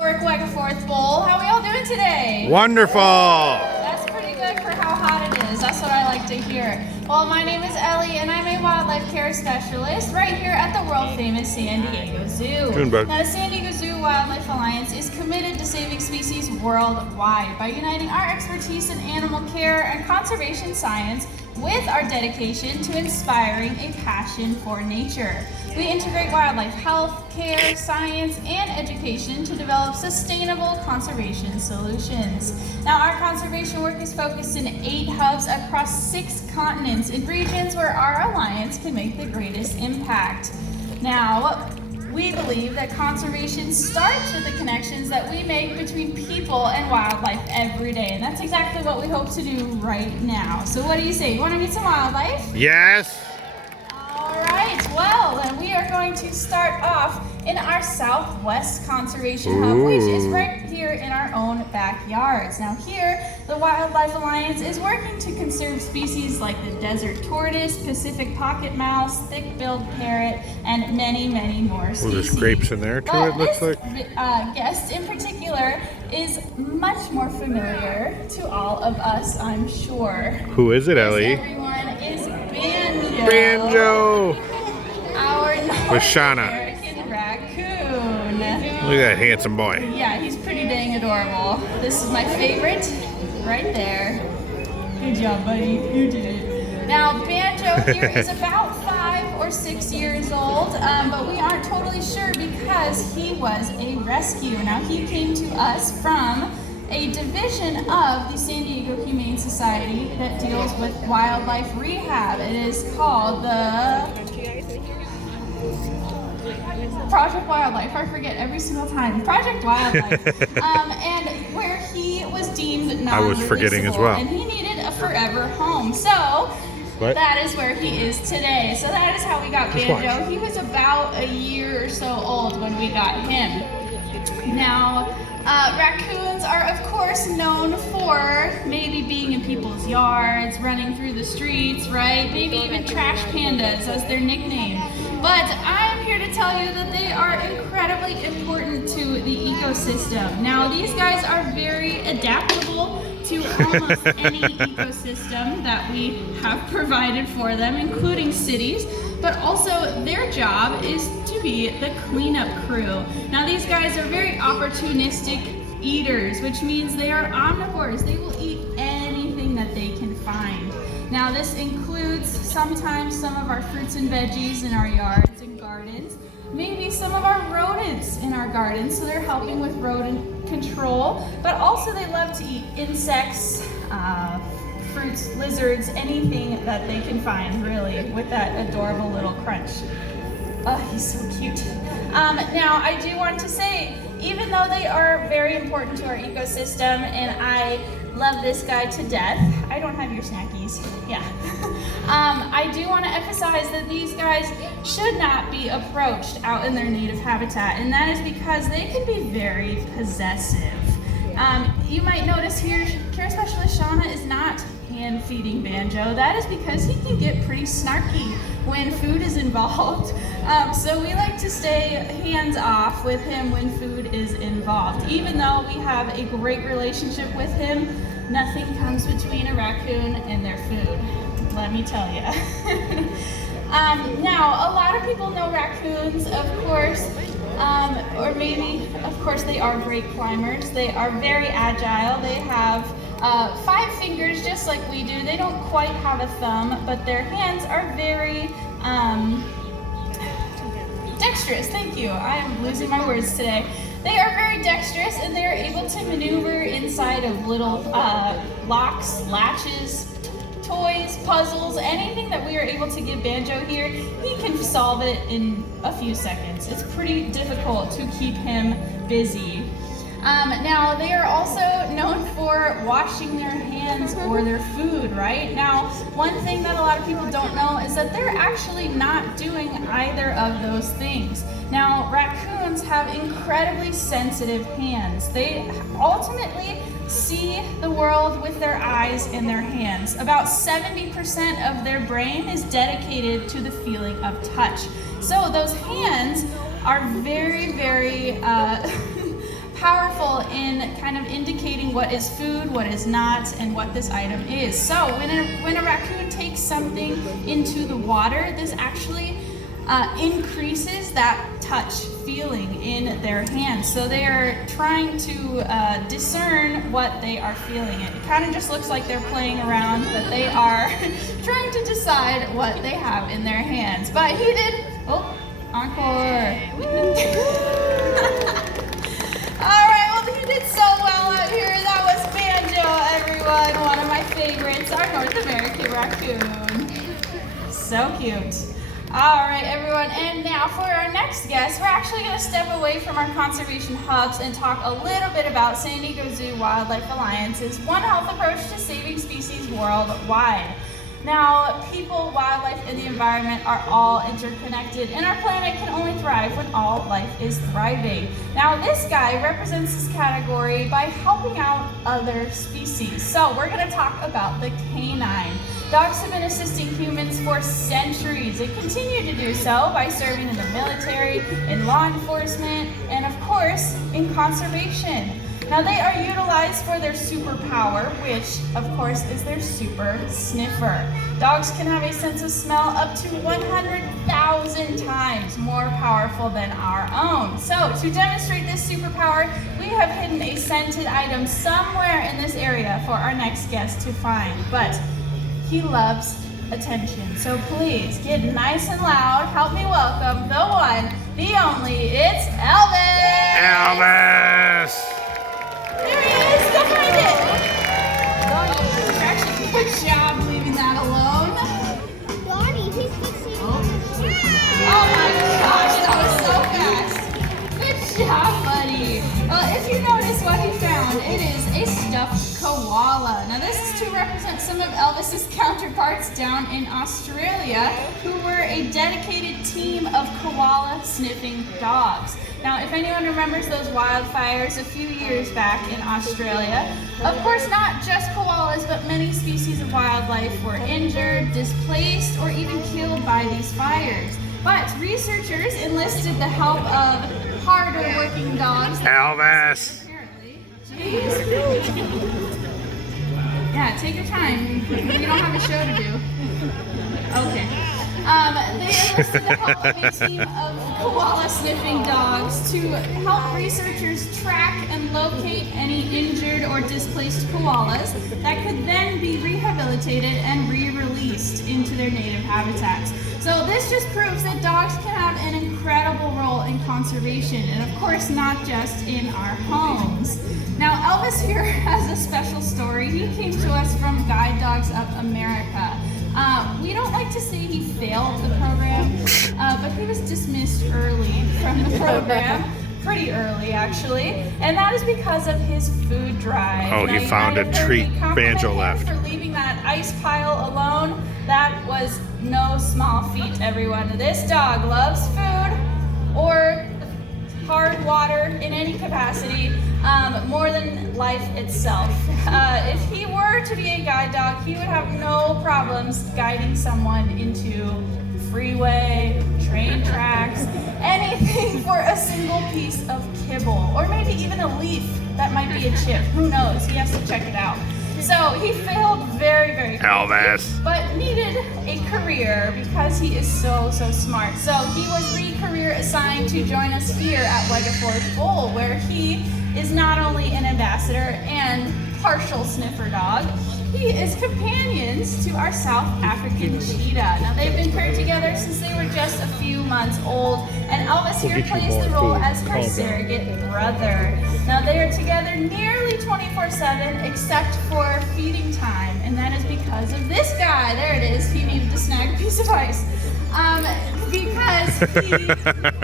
Fourth bowl. How are we all doing today? Wonderful! That's pretty good for how hot it is. That's what I like to hear. Well, my name is Ellie, and I'm a wildlife care specialist right here at the world-famous San Diego Zoo. Junebug. Now, the San Diego Zoo Wildlife Alliance is committed to saving species worldwide by uniting our expertise in animal care and conservation science with our dedication to inspiring a passion for nature. We integrate wildlife health, care, science, and education to develop sustainable conservation solutions. Now, our conservation work is focused in 8 hubs across 6 continents in regions where our alliance can make the greatest impact. Now, we believe that conservation starts with the connections that we make between people and wildlife every day, and that's exactly what we hope to do right now. So what do you say? You want to meet some wildlife? Yes! Alright, well then we are going to start off in our Southwest Conservation Hub, which is right here in our own backyards. Now here, the Wildlife Alliance is working to conserve species like the desert tortoise, Pacific pocket mouse, thick-billed parrot, and many, many more species. Well, there's grapes in there too, But it looks like. Guest in particular is much more familiar to all of us, I'm sure. Who is it, Ellie? Everyone is Banjo. Banjo! Our With Shauna. American raccoon. Look at that handsome boy. Yeah, he's pretty dang adorable. This is my favorite, right there. Good job, buddy. You did it. Now, Banjo here is about 5 or 6 years old, but we aren't totally sure because he was a rescue. Now, he came to us from a division of the San Diego Humane Society that deals with wildlife rehab. It is called the Project Wildlife. I forget every single time. Project Wildlife. And where he was deemed non-releasable. I was forgetting as well. And he needed a forever home. So that is where he is today. So that is how we got Banjo. He was about a year or so old when we got him. Now, raccoons are, of course, known for maybe being in people's yards, running through the streets, right? Maybe even trash pandas as their nickname. But I'm here to tell you that they are incredibly important to the ecosystem. Now, these guys are very adaptable to almost any ecosystem that we have provided for them, including cities. But also their job is to be the cleanup crew. Now these guys are very opportunistic eaters, which means they are omnivores. They will eat anything that they can find. Now this includes sometimes some of our fruits and veggies in our yards and gardens, maybe some of our rodents in our gardens, so they're helping with rodent control, but also they love to eat insects, fruits, lizards, anything that they can find, really, with that adorable little crunch. Oh, he's so cute. Now, I do want to say, even though they are very important to our ecosystem, and I love this guy to death, I don't have your snackies, yeah. I do want to emphasize that these guys should not be approached out in their native habitat, and that is because they can be very possessive. You might notice here, Care Specialist Shauna is not hand feeding Banjo. That is because he can get pretty snarky when food is involved. So we like to stay hands off with him when food is involved. Even though we have a great relationship with him, nothing comes between a raccoon and their food, let me tell you. Now, a lot of people know raccoons, of course, or maybe, of course, they are great climbers. They are very agile. They have 5 fingers just like we do. They don't quite have a thumb, but their hands are very dexterous. Thank you. I am losing my words today. They are very dexterous, and they are able to maneuver inside of little locks, latches, toys, puzzles, anything that we are able to give Banjo here, he can solve it in a few seconds. It's pretty difficult to keep him busy. Now, they are also known for washing their hands or their food, right? Now, one thing that a lot of people don't know is that they're actually not doing either of those things. Now, raccoons have incredibly sensitive hands. They ultimately see the world with their eyes and their hands. About 70% of their brain is dedicated to the feeling of touch. So those hands are very, very powerful in kind of indicating what is food, what is not, and what this item is. So when a raccoon takes something into the water, this actually increases that touch feeling in their hands. So they are trying to discern what they are feeling. It kind of just looks like they're playing around, but they are trying to decide what they have in their hands. But he did, oh, encore. All right, well, he did so well out here. That was Banjo, everyone. One of my favorites, our North American raccoon. So cute. All right, everyone, and now for our next guest, we're actually going to step away from our conservation hubs and talk a little bit about San Diego Zoo Wildlife Alliance's One Health approach to saving species worldwide. Now, people, wildlife, and the environment are all interconnected, and our planet can only thrive when all life is thriving. Now, this guy represents this category by helping out other species. So we're going to talk about the canine. Dogs have been assisting humans for centuries. They continue to do so by serving in the military, in law enforcement, and of course, in conservation. Now, they are utilized for their superpower, which of course is their super sniffer. Dogs can have a sense of smell up to 100,000 times more powerful than our own. So to demonstrate this superpower, we have hidden a scented item somewhere in this area for our next guest to find. But he loves attention, so please get nice and loud. Help me welcome the one, the only, it's Elvis! Elvis! There he is, go find it! Actually, good job leaving that alone. Oh my gosh, that was so fast. Good job, buddy. Well, if you notice what he found, it is a stuffed koala. Now this is to represent some of Elvis's counterparts down in Australia who were a dedicated team of koala sniffing dogs. Now, if anyone remembers those wildfires a few years back in Australia, of course not just koalas, but many species of wildlife were injured, displaced, or even killed by these fires. But researchers enlisted the help of harder working dogs. Elvis! Yeah, take your time. We don't have a show to do. Okay. They enlisted the help of a team of koala sniffing dogs to help researchers track and locate any injured or displaced koalas that could then be rehabilitated and re-released into their native habitats. So this just proves that dogs can have an incredible role in conservation, and of course not just in our homes. Now Elvis here has a special story. He came to us from Guide Dogs of America. We don't like to say he failed the program, but he was dismissed early from the program. Pretty early, actually, and that is because of his food drive. Oh, he found a treat. Banjo left. For leaving that ice pile alone, that was no small feat, everyone. This dog loves food or hard water in any capacity more than life itself. If he were to be a guide dog, he would have no problems guiding someone into freeway, train tracks, anything for a single piece of kibble, or maybe even a leaf that might be a chip. Who knows? He has to check it out. So he failed very, very quickly, Elvis. but needed a career because he is so smart. So he was re-career assigned to join us here at Weatherford Bowl, where he is not only an ambassador and partial sniffer dog, he is companions to our South African cheetah. Now they've been paired together since they were just a few months old, and Elvis here plays the role as her surrogate brother. Now they are together nearly 24/7 except for feeding time, and that is because of this guy. There it is. He needed to snag a piece of ice. Because he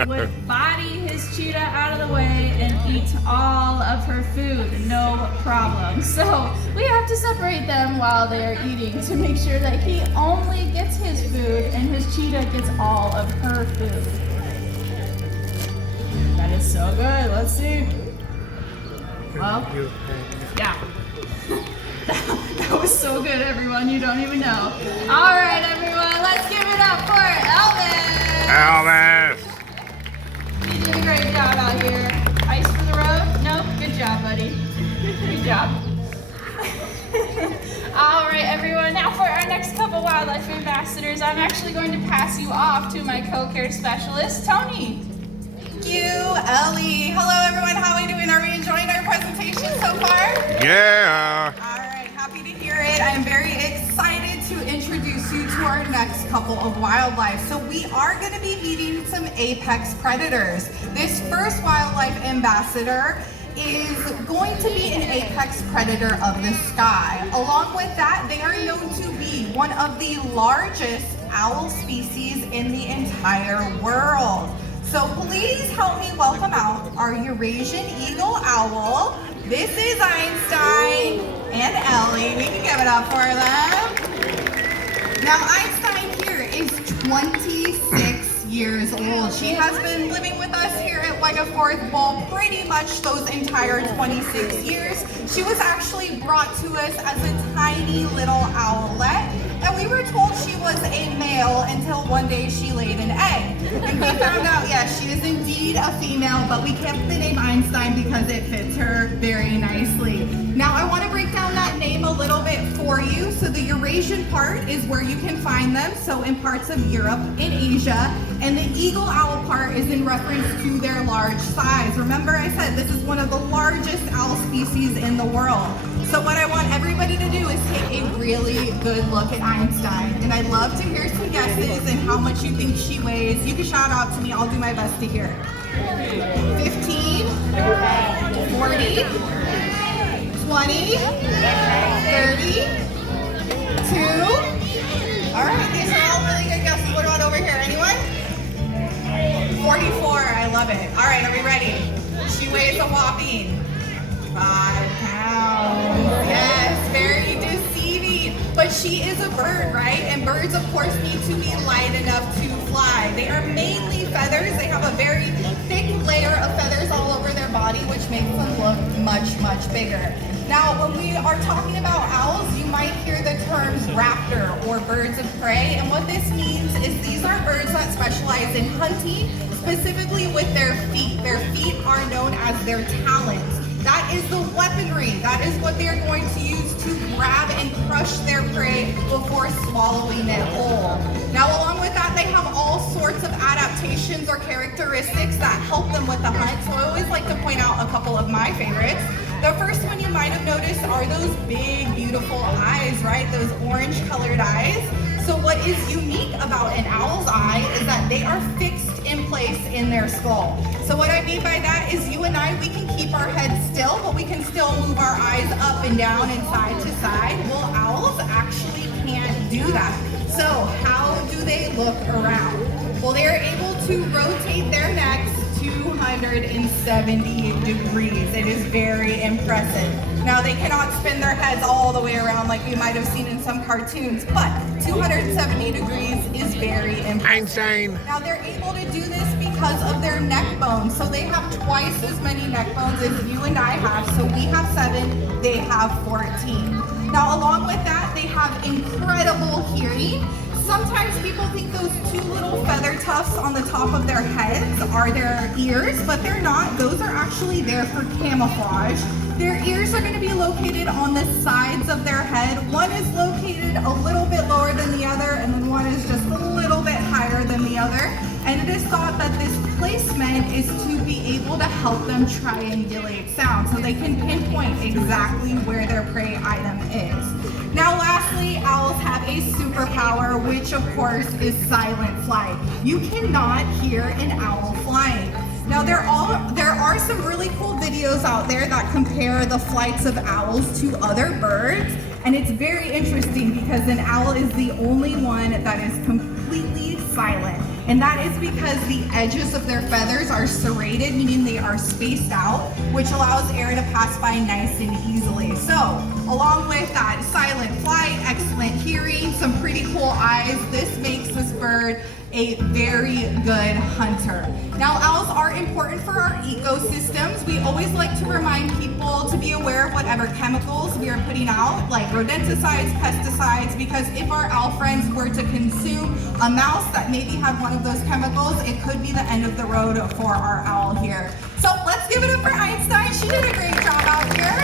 would body his cheetah out of the way and eat all of her food, no problem. So we have to separate them while they are eating to make sure that he only gets his food and his cheetah gets all of her food. That is so good. Let's see. Well, yeah. That was so good, everyone. You don't even know. All right, everyone. Let's give it up for Elvis. Elvis! You did a great job out here. Ice for the road? Nope. Good job, buddy. job. All right, everyone. Now for our next couple wildlife ambassadors, I'm actually going to pass you off to my co-care specialist, Tony. Thank you, Ellie. Hello, everyone. How are we doing? Are we enjoying our presentation so far? Yeah. All right, happy to hear it. I'm very excited to introduce you to our next couple of wildlife. So we are going to be meeting some apex predators. This first wildlife ambassador is going to be an apex predator of the sky. Along with that, they are known to be one of the largest owl species in the entire world. So please help me welcome out our Eurasian eagle owl. This is Einstein and Ellie. We can give it up for them. Now Einstein here is 26 years old. She has been living with us here at Fourth Bowl pretty much those entire 26 years. She was actually brought to us as a tiny little owlet, and we were told she was a male until one day she laid an egg. And we found out, yes, she is indeed a female, but we kept the name Einstein because it fits her very nicely. Now I want to break down that name a little bit for you. So the Eurasian part is where you can find them, so in parts of Europe and Asia, and the eagle owl part is in reference to their large size. Remember I said this is one of the largest owl species in the world. So what I want everybody to do is take a really good look at Einstein. And I'd love to hear some guesses and how much you think she weighs. You can shout out to me, I'll do my best to hear. 15, 40, 20, 30, 2. All right, these are all really good guesses. What about over here, anyone? 44, I love it. All right, are we ready? She weighs a whopping 5 pounds. Yes, very deceiving. But she is a bird, right? And birds, of course, need to be light enough to fly. They are mainly feathers. They have a very thick layer of feathers all over their body, which makes them look much, much bigger. Now, when we are talking about owls, you might hear the terms raptor or birds of prey. And what this means is these are birds that specialize in hunting, specifically with their feet. Their feet are known as their talons. That is the weaponry. That is what they're going to use to grab and crush their prey before swallowing it whole. Now, along with that, they have all sorts of adaptations or characteristics that help them with the hunt. So I always like to point out a couple of my favorites. The first one you might have noticed are those big, beautiful eyes, right? Those orange colored eyes. So what is unique about an owl's eye is that they are fixed in place in their skull. So what I mean by that is you and I, we can keep our heads still, but we can still move our eyes up and down and side to side. Well, owls actually can't do that. So how do they look around? Well, they are able to rotate their necks 270 degrees. It is very impressive. Now, they cannot spin their heads all the way around like we might have seen in some cartoons, but 270 degrees is very impressive. Einstein. Now, they're able to do this because of their neck bones. So they have twice as many neck bones as you and I have. So we have 7, they have 14. Now, along with that, they have incredible hearing. Sometimes people think those 2 little feather tufts on the top of their heads are their ears, but they're not. Those are actually there for camouflage. Their ears are going to be located on the sides of their head. One is located a little bit lower than the other, and then one is just a little bit higher than the other. And it is thought that this placement is to be able to help them triangulate sound, so they can pinpoint exactly where their prey item is. Now lastly, owls have a superpower, which of course is silent flight. You cannot hear an owl flying. Now there are some really cool videos out there that compare the flights of owls to other birds, and it's very interesting because an owl is the only one that is completely silent. And that is because the edges of their feathers are serrated, meaning they are spaced out, which allows air to pass by nice and easily. So, along with that silent flight, excellent hearing, some pretty cool eyes, this makes this bird a very good hunter. Now, owls are important for our ecosystems. We always like to remind people to be aware of whatever chemicals we are putting out, like rodenticides, pesticides, because if our owl friends were to consume a mouse that maybe had one of those chemicals, it could be the end of the road for our owl here. So let's give it up for Einstein. She did a great job out here.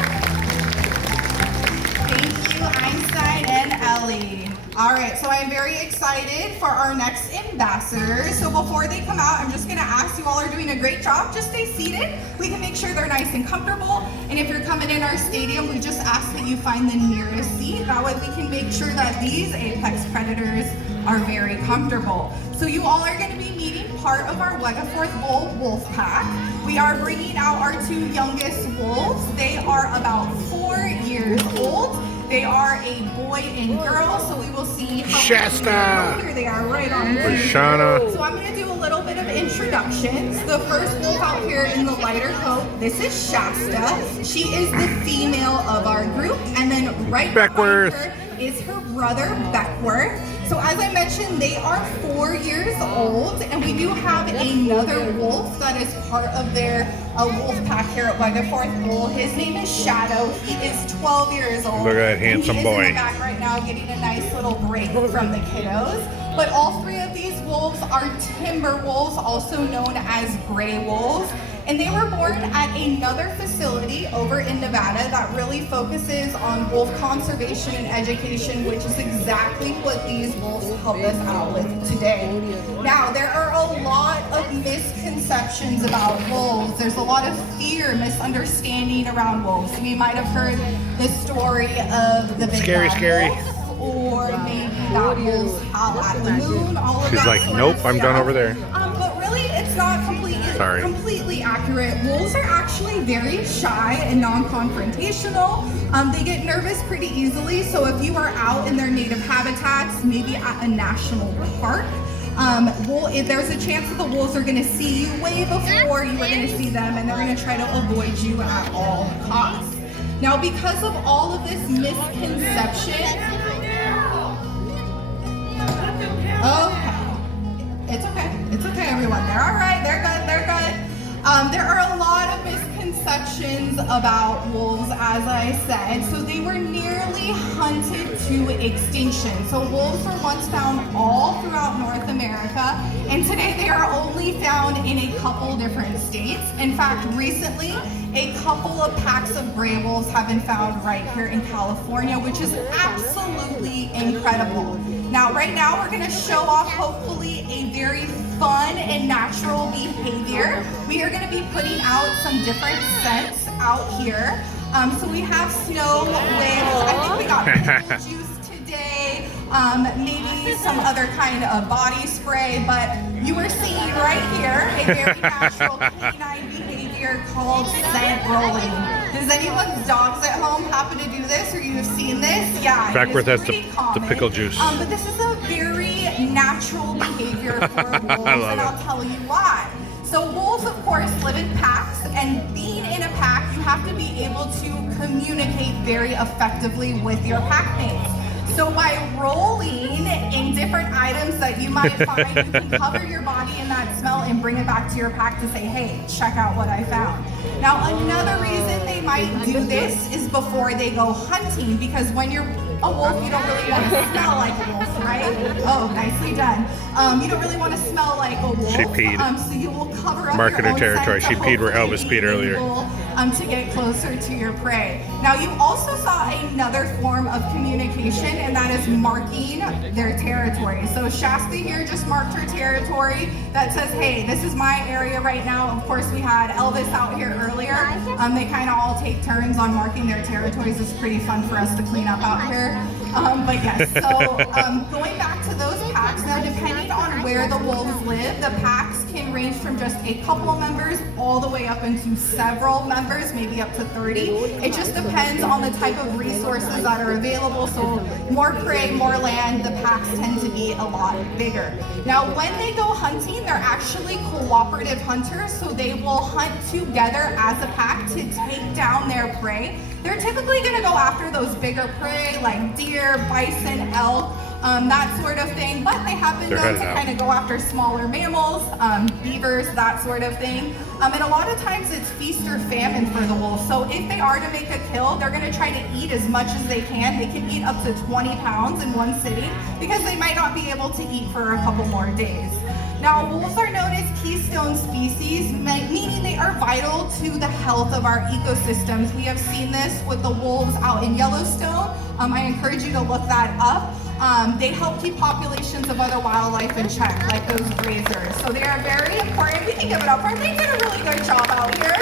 Definitely. All right, so I'm very excited for our next ambassadors. So before they come out, I'm just gonna ask, you all are doing a great job. Just stay seated. We can make sure they're nice and comfortable. And if you're coming in our stadium, we just ask that you find the nearest seat. That way we can make sure that these apex predators are very comfortable. So you all are gonna be meeting part of our Wegeforth Bull Wolf Pack. We are bringing out our 2 youngest wolves. They are about 4 years old. They are a boy and girl, so we will see how Shasta. here they are right on here. Shana. So I'm going to do a little bit of introductions. The first wolf out here in the lighter coat, this is Shasta. She is the female of our group, and then right Beckworth. behind her is her brother Beckworth. So as I mentioned, they are 4 years old, and we do have another wolf that is part of their wolf pack here at Wegeforth Bull. His name is Shadow. He is 12 years old. Look at that handsome and he is boy. in the back right now getting a nice little break from the kiddos. But all 3 of these wolves are timber wolves, also known as gray wolves. And they were born at another facility over in Nevada that really focuses on wolf conservation and education, which is exactly what these wolves help us out with today. Now, there are a lot of misconceptions about wolves. There's a lot of fear, misunderstanding around wolves. We might have heard the story of the big Scary, bad scary. wolf, or maybe that wolves howl at the moon. All of She's that like, sort nope, of I'm done stuff. over there. But really, it's not completely accurate. Wolves are actually very shy and non-confrontational. They get nervous pretty easily. So if you are out in their native habitats, maybe at a national park, there's a chance that the wolves are going to see you way before you are going to see them, and they're going to try to avoid you at all costs. Now, because of all of this misconception, It's okay, everyone. They're all right. They're good. There are a lot of misconceptions about wolves, as I said. So they were nearly hunted to extinction. So wolves were once found all throughout North America, and today they are only found in a couple different states. In fact, recently, a couple of packs of gray wolves have been found right here in California, which is absolutely incredible. Now, right now, we're going to show off, hopefully, a very fun and natural behavior. We are going to be putting out some different scents out here. So we have snow with, I think we got pickle juice today, maybe some other kind of body spray, but you are seeing right here a very natural canine behavior called scent rolling. Does anyone's dogs at home happen to do this, or you have seen this? Yeah, Beckworth has pretty the common. pickle juice. But this is a very natural behavior for wolves, and I'll tell you why. So wolves, of course, live in packs, and being in a pack, you have to be able to communicate very effectively with your pack mates. So by rolling in different items that you might find, you can cover your body in that smell and bring it back to your pack to say, hey, check out what I found. Now, another reason they might do this is before they go hunting, because when you're a wolf, you don't really want to smell like a wolf, right? Oh, nicely done. You don't really want to smell like a wolf. She peed. So you will cover up Mark your her own territory. scent She to peed where hopefully Elvis be peed earlier. able, to get closer to your prey. Now, you also saw another form of communication, and that is marking their territory. So Shasta here just marked her territory that says, hey, this is my area right now. Of course, we had Elvis out here earlier. They kind of all take turns on marking their territories. It's pretty fun for us to clean up out here. But yes, so going back to those packs, now depending on where the wolves live, the packs can range from just a couple of members all the way up into several members, maybe up to 30. It just depends on the type of resources that are available. So more prey, more land, the packs tend to be a lot bigger. Now, when they go hunting, they're actually cooperative hunters, so they will hunt together as a pack to take down their prey. They're typically going to go after those bigger prey like deer, bison, elk, that sort of thing, but they have been known to kind of go after smaller mammals, beavers, that sort of thing. And a lot of times it's feast or famine for the wolves. So if they are to make a kill, they're going to try to eat as much as they can. They can eat up to 20 pounds in one sitting because they might not be able to eat for a couple more days. Now, wolves are known as keystone species, meaning they are vital to the health of our ecosystems. We have seen this with the wolves out in Yellowstone. I encourage you to look that up. They help keep populations of other wildlife in check, like those grazers. So they are very important. We can give it up for them. They did a really good job out here.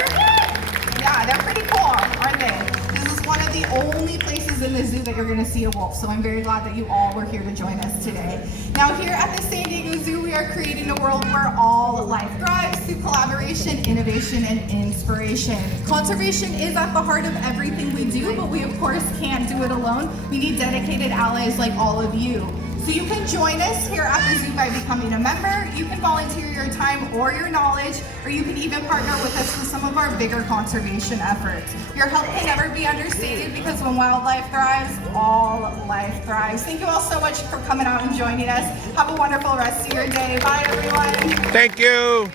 Yeah, they're pretty cool, aren't they? This is one of the only places in the zoo that you're going to see a wolf. So I'm very glad that you all were here to join us today. Now here at the San Diego Zoo, we are creating a world where all life thrives through collaboration, innovation, and inspiration. Conservation is at the heart of everything we do, but we of course can't do it alone. We need dedicated allies like all of you. So you can join us here at the zoo by becoming a member. You can volunteer your time or your knowledge, or you can even partner with us for some of our bigger conservation efforts. Your help can never be understated because when wildlife thrives, all life thrives. Thank you all so much for coming out and joining us. Have a wonderful rest of your day. Bye, everyone. Thank you.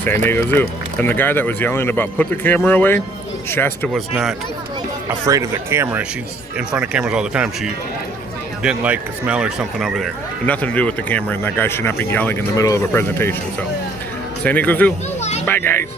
San Diego Zoo. And the guy that was yelling about put the camera away, Shasta was not afraid of the camera. She's in front of cameras all the time. She didn't like the smell or something over there. Had nothing to do with the camera, and that guy should not be yelling in the middle of a presentation. So, San Diego Zoo. Bye, guys.